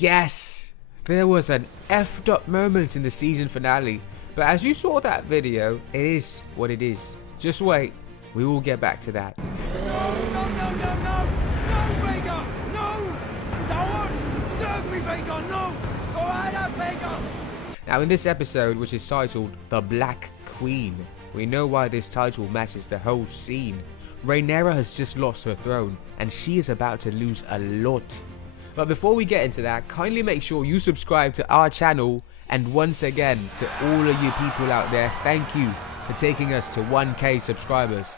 Yes! There was an effed up moment in the season finale, but as you saw that video, it is what it is. Just wait, we will get back to that. No, Vega! No! Don't! Serve me, Vega! No! Go ahead, Vega! Now in this episode, which is titled The Black Queen, we know why this title matches the whole scene. Rhaenyra has just lost her throne, and she is about to lose a lot. But before we get into that, kindly make sure you subscribe to our channel, and once again, to all of you people out there, thank you for taking us to 1K subscribers.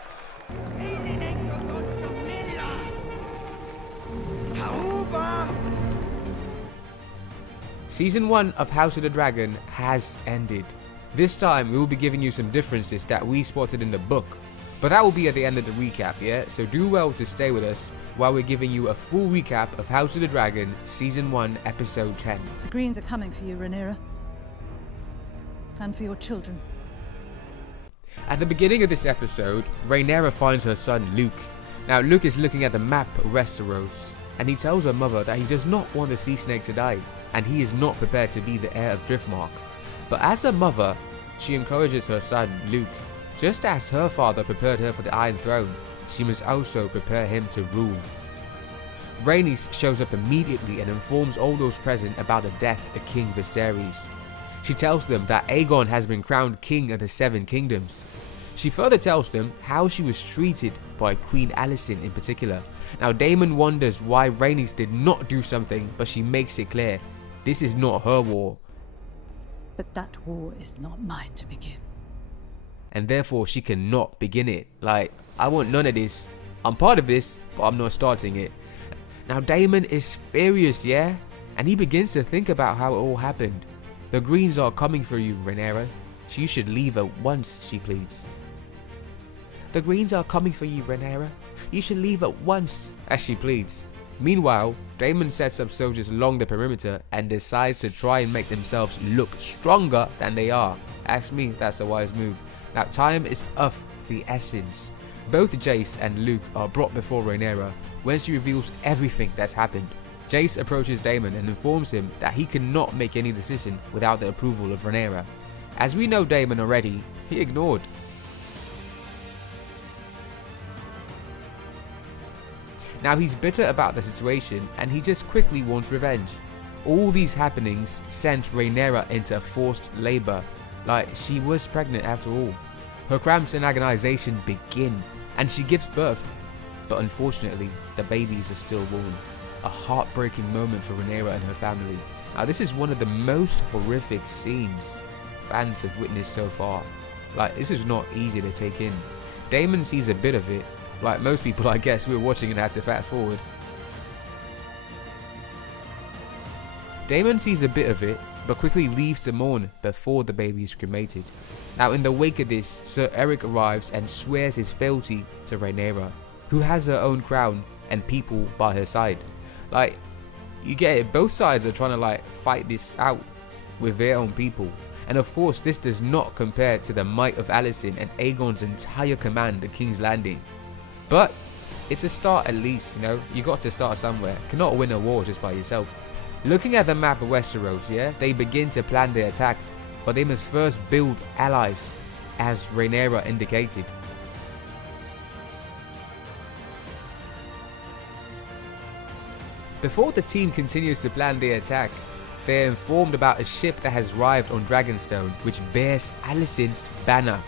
Season 1 of House of the Dragon has ended. This time we will be giving you some differences that we spotted in the book, but that will be at the end of the recap, yeah? So do well to stay with us while we're giving you a full recap of House of the Dragon Season 1 Episode 10. The Greens are coming for you, Rhaenyra. And for your children. At the beginning of this episode, Rhaenyra finds her son Luke. Now Luke is looking at the map of Westeros, and he tells her mother that he does not want the Sea Snake to die, and he is not prepared to be the heir of Driftmark. But as a mother, she encourages her son Luke. Just as her father prepared her for the Iron Throne, she must also prepare him to rule. Rhaenys shows up immediately and informs all those present about the death of King Viserys. She tells them that Aegon has been crowned king of the Seven Kingdoms. She further tells them how she was treated by Queen Alicent in particular. Now Daemon wonders why Rhaenys did not do something, but she makes it clear this is not her war. But that war is not mine to begin. And therefore she cannot begin it. Like, I want none of this. I'm part of this, but I'm not starting it. Now Daemon is furious, yeah? And he begins to think about how it all happened. The Greens are coming for you, Rhaenyra. You should leave at once, she pleads. The Greens are coming for you, Rhaenyra. You should leave at once, as she pleads. Meanwhile, Daemon sets up soldiers along the perimeter and decides to try and make themselves look stronger than they are. Ask me, that's a wise move. Now time is of the essence. Both Jace and Luke are brought before Rhaenyra when she reveals everything that's happened. Jace approaches Daemon and informs him that he cannot make any decision without the approval of Rhaenyra. As we know Daemon already, he ignored. Now he's bitter about the situation and he just quickly wants revenge. All these happenings sent Rhaenyra into forced labor, like she was pregnant after all. Her cramps and agonization begin and she gives birth, but unfortunately the babies are still born. A heartbreaking moment for Rhaenyra and her family. Now this is one of the most horrific scenes fans have witnessed so far. Like, this is not easy to take in. Daemon sees a bit of it. Like most people, I guess, we were watching and had to fast forward. Daemon sees a bit of it, but quickly leaves to mourn before the baby is cremated. Now in the wake of this, Sir Eric arrives and swears his fealty to Rhaenyra, who has her own crown and people by her side. Like, you get it, both sides are trying to like fight this out with their own people. And of course this does not compare to the might of Alicent and Aegon's entire command at King's Landing. But it's a start at least, you know, you got to start somewhere. Cannot win a war just by yourself. Looking at the map of Westeros, yeah, they begin to plan their attack, but they must first build allies, as Rhaenyra indicated. Before the team continues to plan their attack, they are informed about a ship that has arrived on Dragonstone, which bears Alicent's banner.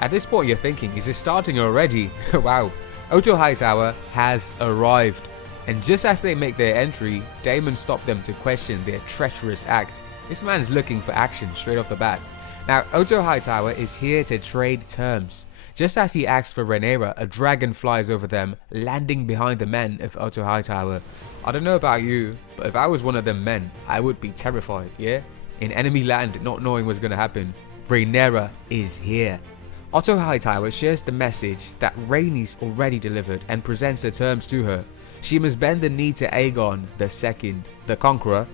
At this point you're thinking, is it starting already? Wow. Otto Hightower has arrived. And just as they make their entry, Daemon stopped them to question their treacherous act. This man's looking for action straight off the bat. Now Otto Hightower is here to trade terms. Just as he asks for Rhaenyra, a dragon flies over them, landing behind the men of Otto Hightower. I don't know about you, but if I was one of them men, I would be terrified, yeah? In enemy land, not knowing what's going to happen. Rhaenyra is here. Otto Hightower shares the message that Rhaenys already delivered and presents the terms to her. She must bend the knee to Aegon II, the Conqueror,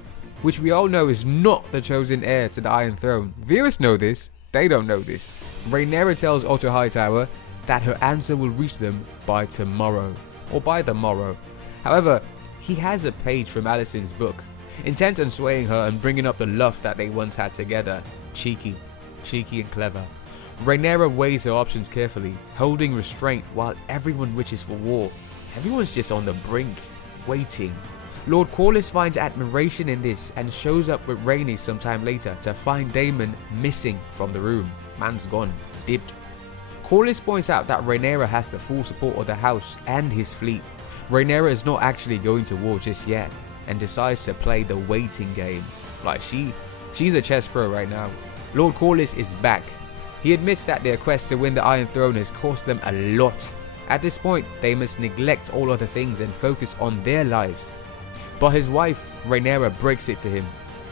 which we all know is not the chosen heir to the Iron Throne. Viewers know this, they don't know this. Rhaenyra tells Otto Hightower that her answer will reach them by tomorrow, or by the morrow. However, he has a page from Alicent's book, intent on swaying her and bringing up the love that they once had together. Cheeky and clever. Rhaenyra weighs her options carefully, holding restraint while everyone wishes for war. Everyone's just on the brink, waiting. Lord Corlys finds admiration in this and shows up with Rhaenys sometime later to find Daemon missing from the room. Man's gone, dipped. Corlys points out that Rhaenyra has the full support of the house and his fleet. Rhaenyra is not actually going to war just yet and decides to play the waiting game. Like she's a chess pro right now. Lord Corlys is back. He admits that their quest to win the Iron Throne has cost them a lot. At this point, they must neglect all other things and focus on their lives. But his wife, Rhaenyra, breaks it to him.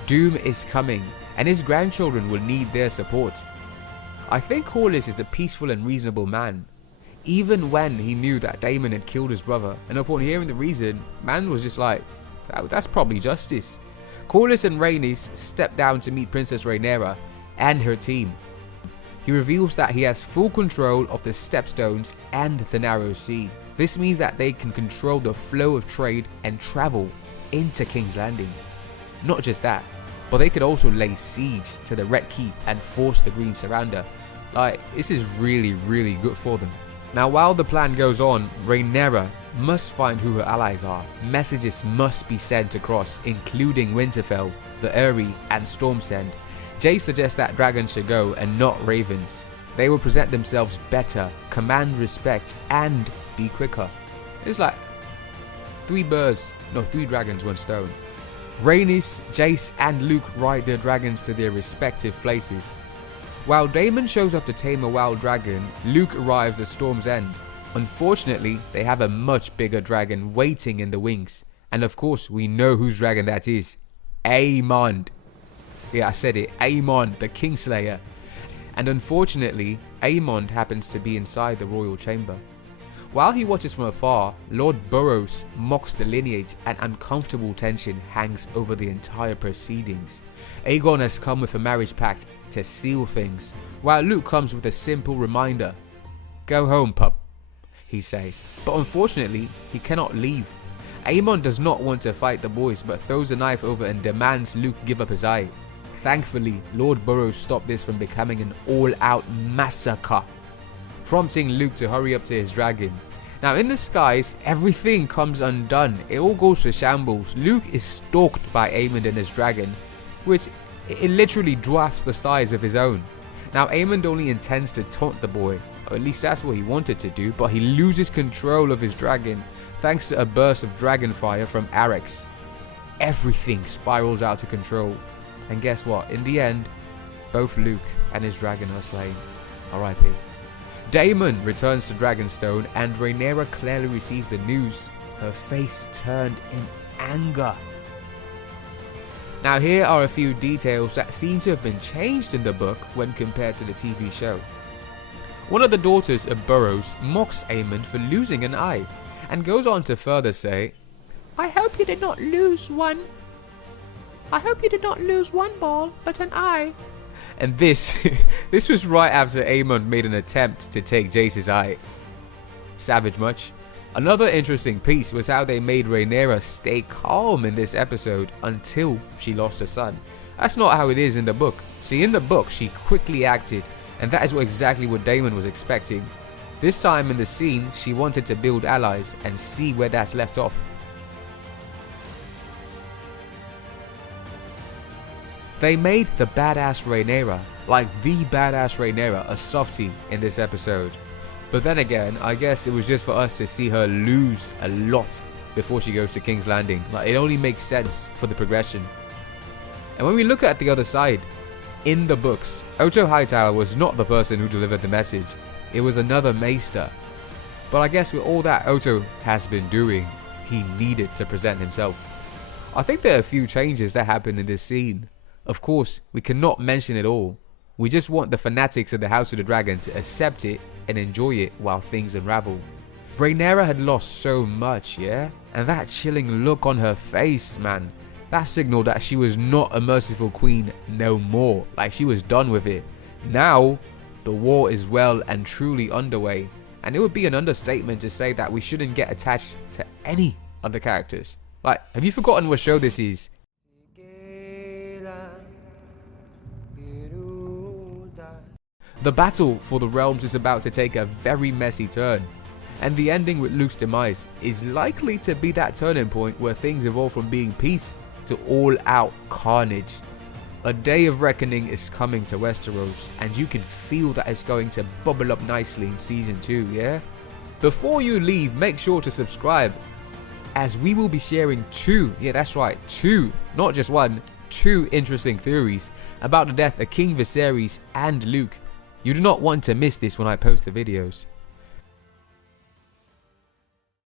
Doom is coming, and his grandchildren will need their support. I think Corlys is a peaceful and reasonable man. Even when he knew that Daemon had killed his brother, and upon hearing the reason, man was just like, that's probably justice. Corlys and Rhaenys step down to meet Princess Rhaenyra and her team. He reveals that he has full control of the Stepstones and the Narrow Sea. This means that they can control the flow of trade and travel into King's Landing. Not just that, but they could also lay siege to the Red Keep and force the Green Surrounder. Like, this is really good for them. Now, while the plan goes on, Rhaenyra must find who her allies are. Messages must be sent across, including Winterfell, the Eyrie, and Storm's End. Jay suggests that dragons should go and not ravens. They will present themselves better, command respect, and be quicker. It's like three dragons, one stone. Rhaenys, Jace, and Luke ride their dragons to their respective places. While Daemon shows up to tame a wild dragon, Luke arrives at Storm's End. Unfortunately, they have a much bigger dragon waiting in the wings. And of course, we know whose dragon that is. Aemond. Yeah, I said it. Aemond, the Kingslayer. And unfortunately, Aemond happens to be inside the royal chamber. While he watches from afar, Lord Burrows mocks the lineage and uncomfortable tension hangs over the entire proceedings. Aegon has come with a marriage pact to seal things, while Luke comes with a simple reminder. Go home, pup, he says. But unfortunately, he cannot leave. Aemond does not want to fight the boys but throws a knife over and demands Luke give up his eye. Thankfully, Lord Burrows stopped this from becoming an all-out massacre, prompting Luke to hurry up to his dragon. Now in the skies, everything comes undone. It all goes to shambles. Luke is stalked by Aemond and his dragon, which it literally dwarfs the size of his own. Now Aemond only intends to taunt the boy, or at least that's what he wanted to do, but he loses control of his dragon thanks to a burst of dragon fire from Arrax. Everything spirals out of control. And guess what? In the end, both Luke and his dragon are slain. R.I.P. Daemon returns to Dragonstone and Rhaenyra clearly receives the news, her face turned in anger. Now here are a few details that seem to have been changed in the book when compared to the TV show. One of the daughters of Burrows mocks Aemond for losing an eye and goes on to further say, I hope you did not lose one ball, but an eye. And this was right after Aemond made an attempt to take Jace's eye. Savage much? Another interesting piece was how they made Rhaenyra stay calm in this episode until she lost her son. That's not how it is in the book. See, in the book, she quickly acted, and that is exactly what Daemon was expecting. This time in the scene, she wanted to build allies and see where that's left off. They made the badass Rhaenyra, like the badass Rhaenyra, a softie in this episode. But then again, I guess it was just for us to see her lose a lot before she goes to King's Landing. Like, it only makes sense for the progression. And when we look at the other side, in the books, Otto Hightower was not the person who delivered the message. It was another Maester. But I guess with all that Otto has been doing, he needed to present himself. I think there are a few changes that happened in this scene. Of course, we cannot mention it all. We just want the fanatics of the House of the Dragon to accept it and enjoy it while things unravel. Rhaenyra had lost so much, yeah? And that chilling look on her face, man, that signaled that she was not a merciful queen no more. Like, she was done with it. Now, the war is well and truly underway. And it would be an understatement to say that we shouldn't get attached to any of the characters. Like, have you forgotten what show this is? The battle for the realms is about to take a very messy turn, and the ending with Luke's demise is likely to be that turning point where things evolve from being peace to all-out carnage. A day of reckoning is coming to Westeros, and you can feel that it's going to bubble up nicely in Season 2, yeah? Before you leave, make sure to subscribe, as we will be sharing two, yeah that's right, two, not just one, two interesting theories about the death of King Viserys and Luke. You do not want to miss this when I post the videos.